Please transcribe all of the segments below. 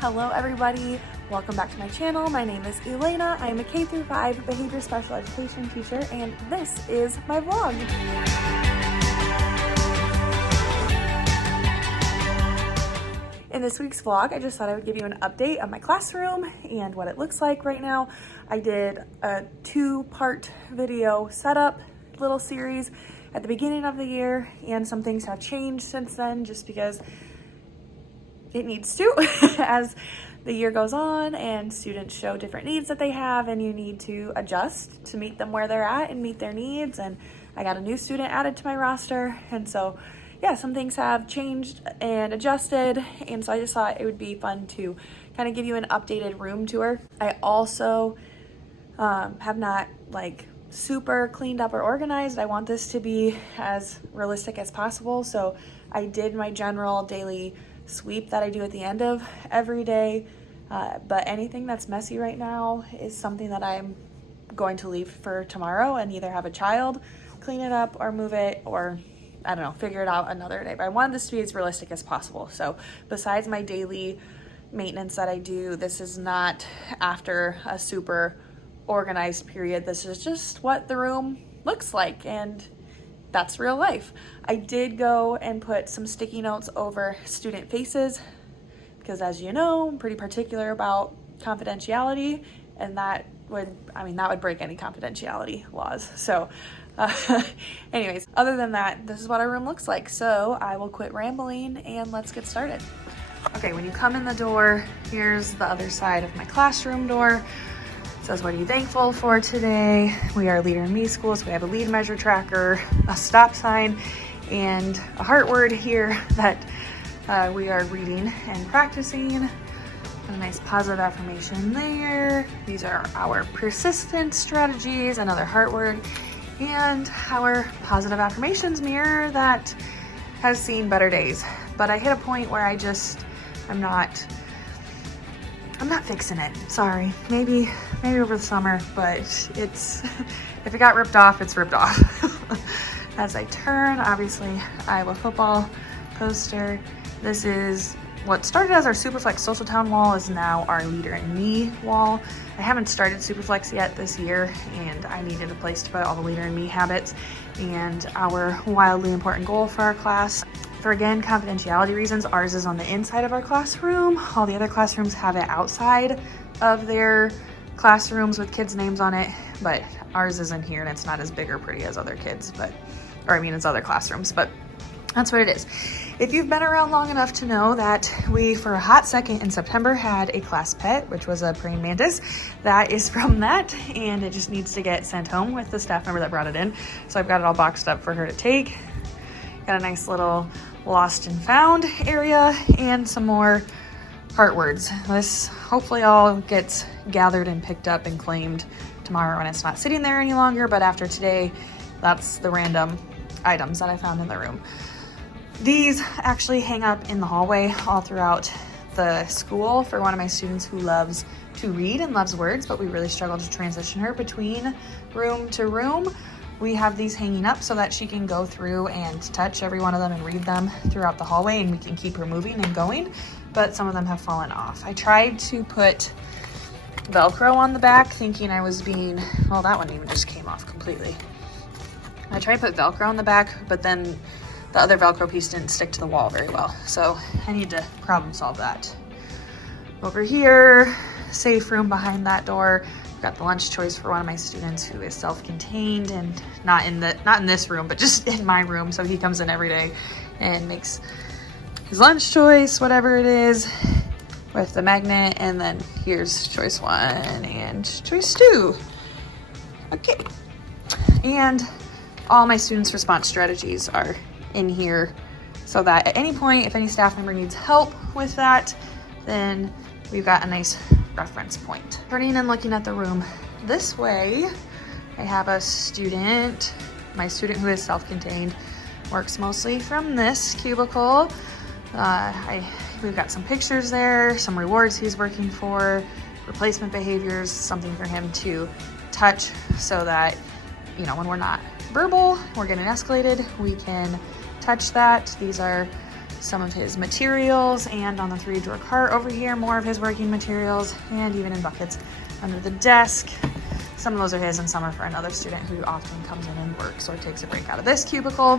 Hello everybody, welcome back to my channel. My name is Elena. I am a K-5 behavior special education teacher and this is my vlog. In this week's vlog, I just thought I would give you an update on my classroom and what it looks like right now. I did a 2-part video setup little series at the beginning of the year, and some things have changed since then just because it needs to as the year goes on and students show different needs that they have, and you need to adjust to meet them where they're at and meet their needs. And I got a new student added to my roster, and so yeah, some things have changed and adjusted, and so I just thought it would be fun to kind of give you an updated room tour. I also have not like super cleaned up or organized. I want this to be as realistic as possible, so I did my general daily sweep that I do at the end of every day, but anything that's messy right now is something that I'm going to leave for tomorrow and either have a child clean it up or move it, or I don't know, figure it out another day. But I wanted this to be as realistic as possible. So besides my daily maintenance that I do, this is not after a super organized period. This is just what the room looks like, and that's real life. I did go and put some sticky notes over student faces because, as you know, I'm pretty particular about confidentiality, and that would break any confidentiality laws. So anyways, other than that, this is what our room looks like. So I will quit rambling and let's get started. Okay, when you come in the door, here's the other side of my classroom door. It says, "What are you thankful for today?" We are Leader in Me school, so we have a lead measure tracker, a stop sign, and a heart word here that we are reading and practicing. A nice positive affirmation there. These are our persistent strategies, another heart word, and our positive affirmations mirror that has seen better days. But I hit a point where I'm not fixing it. Sorry. Maybe over the summer, but it's if it got ripped off, it's ripped off. As I turn, obviously Iowa football poster. This is what started as our Superflex Social Town wall is now our Leader in Me wall. I haven't started Superflex yet this year, and I needed a place to put all the Leader in Me habits and our wildly important goal for our class. For, again, confidentiality reasons, ours is on the inside of our classroom. All the other classrooms have it outside of their classrooms with kids' names on it, but ours isn't here, and it's not as big or pretty as other kids, it's other classrooms, but that's what it is. If you've been around long enough to know that we, for a hot second in September, had a class pet, which was a praying mantis. That is from that, and it just needs to get sent home with the staff member that brought it in. So I've got it all boxed up for her to take. Got a nice little lost and found area and some more heart words. This hopefully all gets gathered and picked up and claimed tomorrow, and it's not sitting there any longer, but after today, that's the random items that I found in the room. These actually hang up in the hallway all throughout the school for one of my students who loves to read and loves words, but we really struggle to transition her between room to room. We have these hanging up so that she can go through and touch every one of them and read them throughout the hallway, and we can keep her moving and going, but some of them have fallen off. I tried to put Velcro on the back thinking I was being, well, that one even just came off completely. I tried to put Velcro on the back, but then the other Velcro piece didn't stick to the wall very well, so I need to problem solve that. Over here, safe room behind that door. I've got the lunch choice for one of my students who is self-contained and not in this room, but just in my room. So he comes in every day and makes his lunch choice, whatever it is, with the magnet. And then here's choice 1 and choice 2. Okay. And all my students' response strategies are in here so that at any point, if any staff member needs help with that, then we've got a nice reference point. Turning and looking at the room this way, I have a student, my student who is self-contained, works mostly from this cubicle. We've got some pictures there, some rewards he's working for, replacement behaviors, something for him to touch so that, when we're not verbal, we're getting escalated, we can touch that. These are some of his materials, and on the 3-drawer cart over here, more of his working materials, and even in buckets under the desk. Some of those are his and some are for another student who often comes in and works or takes a break out of this cubicle.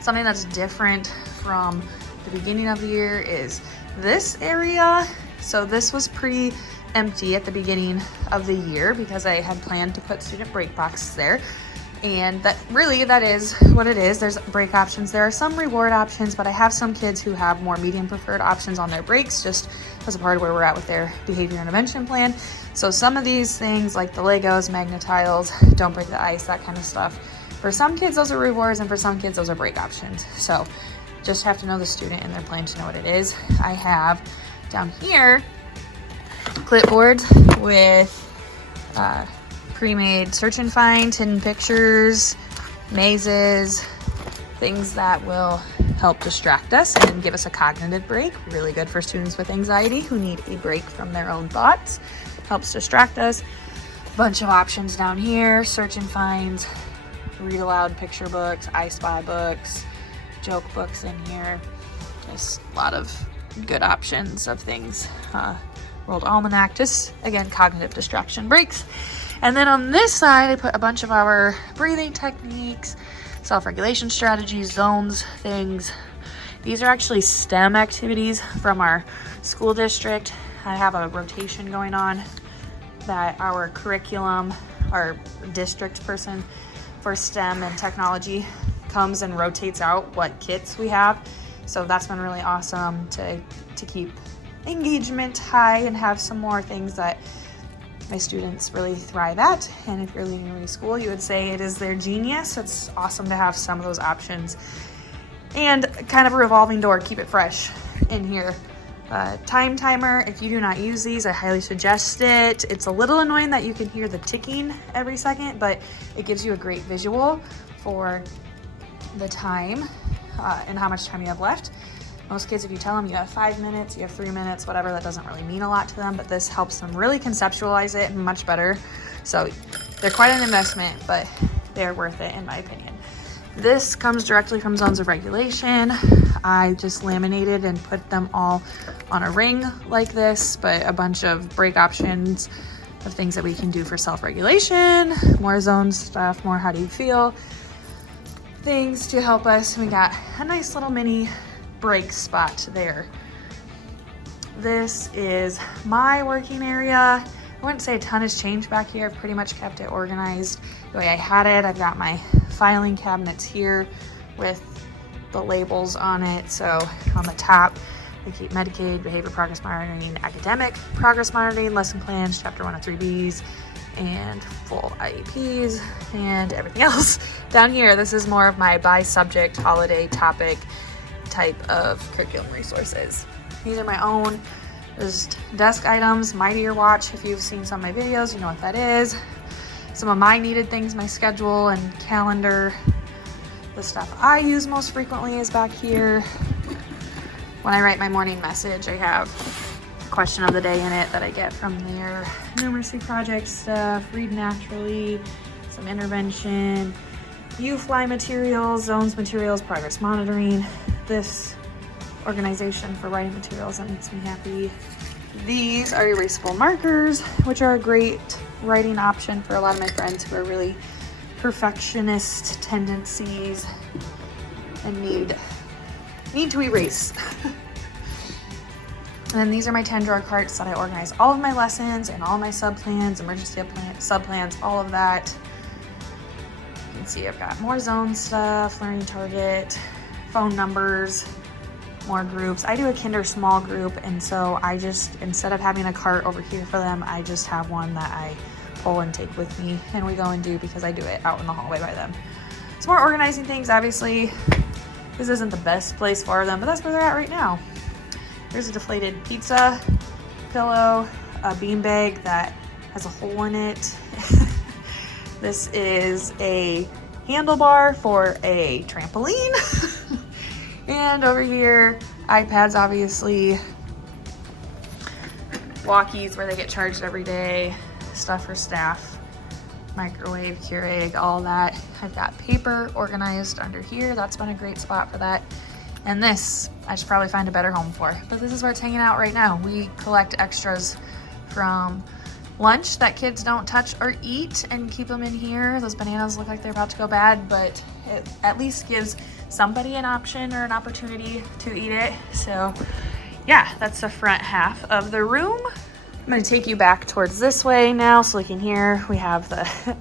Something that's different from the beginning of the year is this area. So this was pretty empty at the beginning of the year because I had planned to put student break boxes there. And that is what it is. There's break options. There are some reward options, but I have some kids who have more medium preferred options on their breaks, just as a part of where we're at with their behavior intervention plan. So some of these things like the Legos, Magnetiles, Don't Break the Ice, that kind of stuff. For some kids, those are rewards, and for some kids, those are break options. So just have to know the student and their plan to know what it is. I have down here clipboards with pre-made search and find, hidden pictures, mazes, things that will help distract us and give us a cognitive break. Really good for students with anxiety who need a break from their own thoughts. Helps distract us. Bunch of options down here, search and finds, read aloud picture books, I Spy books, joke books in here. Just a lot of good options of things. World Almanac, just again, cognitive distraction breaks. And then on this side, I put a bunch of our breathing techniques, self-regulation strategies, zones, things. These are actually STEM activities from our school district. I have a rotation going on that our curriculum, our district person for STEM and technology comes and rotates out what kits we have. So that's been really awesome to keep engagement high and have some more things that my students really thrive at. And if you're leaving a new school, you would say it is their genius. It's awesome to have some of those options. And kind of a revolving door, keep it fresh in here. Time timer, if you do not use these, I highly suggest it. It's a little annoying that you can hear the ticking every second, but it gives you a great visual for the time and how much time you have left. Most kids, if you tell them you have 5 minutes, you have 3 minutes, whatever, that doesn't really mean a lot to them, but this helps them really conceptualize it much better. So they're quite an investment, but they're worth it in my opinion. This comes directly from Zones of Regulation. I just laminated and put them all on a ring like this, but a bunch of break options of things that we can do for self-regulation, more zone stuff, more how do you feel, things to help us. We got a nice little mini break spot there. This is my working area. I wouldn't say a ton has changed back here. I've pretty much kept it organized the way I had it. I've got my filing cabinets here with the labels on it. So on the top, I keep Medicaid, behavior progress monitoring, academic progress monitoring, lesson plans, chapter 1 of 3Bs, and full IEPs, and everything else. Down here, this is more of my by subject, holiday topic type of curriculum resources. These are my own just desk items. My Dear Watch, if you've seen some of my videos, you know what that is. Some of my needed things, my schedule and calendar. The stuff I use most frequently is back here. When I write my morning message, I have a question of the day in it that I get from their numeracy project stuff, read naturally, some intervention, U-Fly materials, zones materials, progress monitoring. This organization for writing materials, that makes me happy. These are erasable markers, which are a great writing option for a lot of my friends who are really perfectionist tendencies and need to erase. And then these are my 10-drawer carts that I organize all of my lessons and all my sub-plans, emergency sub-plans, all of that. You can see I've got more zone stuff, learning target, phone numbers, more groups. I do a kinder small group, and so I just, instead of having a cart over here for them, I just have one that I pull and take with me, and we go and do because I do it out in the hallway by them. Some more organizing things. Obviously, this isn't the best place for them, but that's where they're at right now. Here's a deflated pizza pillow, a beanbag that has a hole in it. This is a handlebar for a trampoline. And over here, iPads, obviously, walkies where they get charged every day, stuff for staff, microwave, Keurig, all that. I've got paper organized under here. That's been a great spot for that. And this, I should probably find a better home for. But this is where it's hanging out right now. We collect extras from lunch that kids don't touch or eat and keep them in here. Those bananas look like they're about to go bad, but it at least gives somebody an option or an opportunity to eat it. So yeah, that's the front half of the room. I'm gonna take you back towards this way now. So looking here, we have the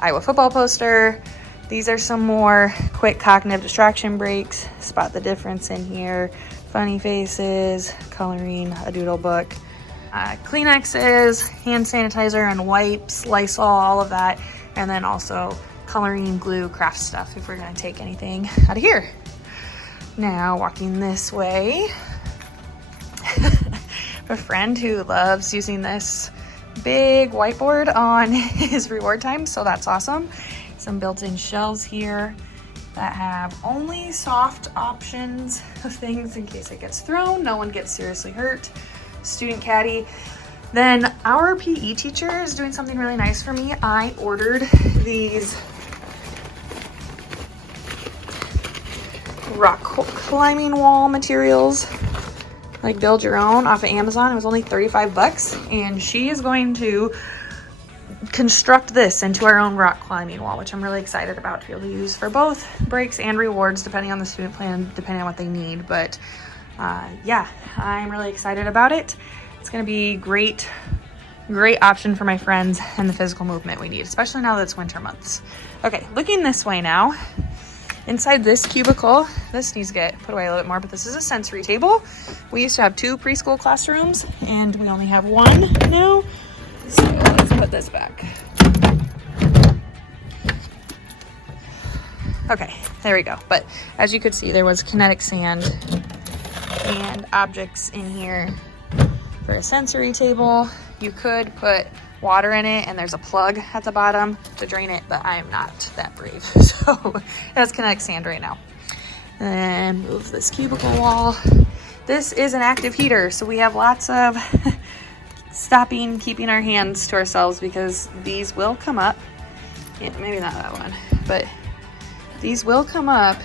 Iowa football poster. These are some more quick cognitive distraction breaks. Spot the difference in here. Funny faces, coloring, a doodle book, Kleenexes, hand sanitizer and wipes, Lysol, all of that. And then also coloring, glue, craft stuff if we're gonna take anything out of here. Now walking this way, a friend who loves using this big whiteboard on his reward time, so that's awesome. Some built-in shelves here that have only soft options of things in case it gets thrown, no one gets seriously hurt. Student caddy. Then our PE teacher is doing something really nice for me. I ordered these rock climbing wall materials, like build your own, off of Amazon. It was only 35 bucks, and she is going to construct this into our own rock climbing wall, which I'm really excited about to be able to use for both breaks and rewards, depending on the student plan, depending on what they need. But yeah, I'm really excited about it. It's going to be great option for my friends and the physical movement we need, especially now that it's winter months. Okay, looking this way now. Inside this cubicle, this needs to get put away a little bit more, but this is a sensory table. We used to have 2 preschool classrooms, and we only have 1 now. So let's put this back. Okay, there we go. But as you could see, there was kinetic sand and objects in here for a sensory table. You could put water in it, and there's a plug at the bottom to drain it, but I am not that brave. So it has kinetic sand right now. And move this cubicle wall. This is an active heater, so we have lots of keeping our hands to ourselves, because these will come up. Yeah, maybe not that one, but these will come up.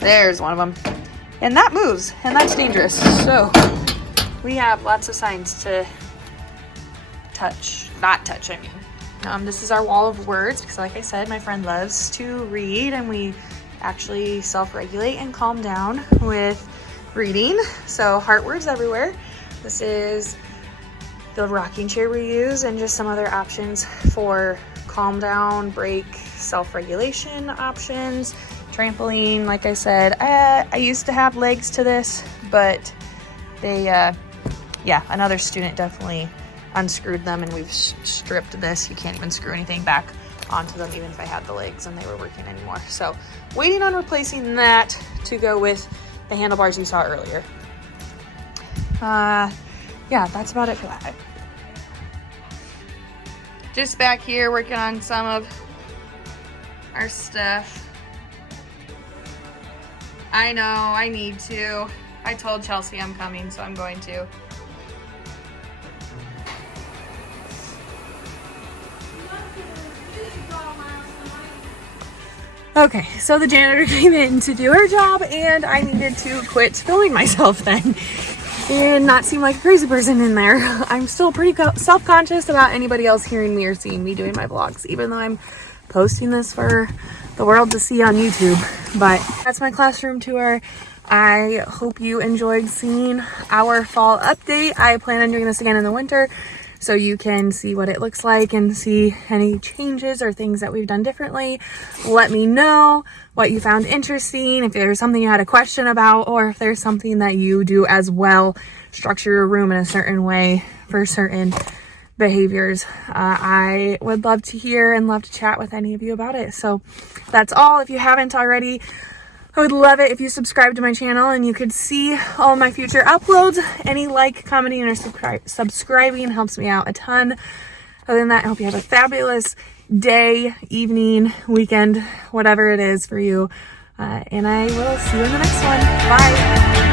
There's one of them. And that moves, and that's dangerous. So we have lots of signs to not touch, I mean. This is our wall of words, because like I said, my friend loves to read, and we actually self-regulate and calm down with reading. So heart words everywhere. This is the rocking chair we use, and just some other options for calm down, break, self-regulation options. Trampoline, like I said, I used to have legs to this, but they, yeah, another student definitely unscrewed them, and we've stripped this. You can't even screw anything back onto them, even if I had the legs and they were working anymore. So waiting on replacing that to go with the handlebars you saw earlier. Yeah, that's about it for that. Just back here working on some of our stuff. I know, I need to. I told Chelsea I'm coming, so I'm going to. Okay, so the janitor came in to do her job, and I needed to quit filming myself then and not seem like a crazy person in there. I'm still pretty self-conscious about anybody else hearing me or seeing me doing my vlogs, even though I'm posting this for the world to see on YouTube. But that's my classroom tour. I hope you enjoyed seeing our fall update. I plan on doing this again in the winter, so you can see what it looks like and see any changes or things that we've done differently. Let me know what you found interesting, if there's something you had a question about, or if there's something that you do as well. Structure your room in a certain way for certain behaviors. I would love to hear and love to chat with any of you about it. So that's all. If you haven't already, I would love it if you subscribe to my channel and you could see all my future uploads. Any like, commenting, or subscribing helps me out a ton. Other than that, I hope you have a fabulous day, evening, weekend, whatever it is for you. And I will see you in the next one. Bye.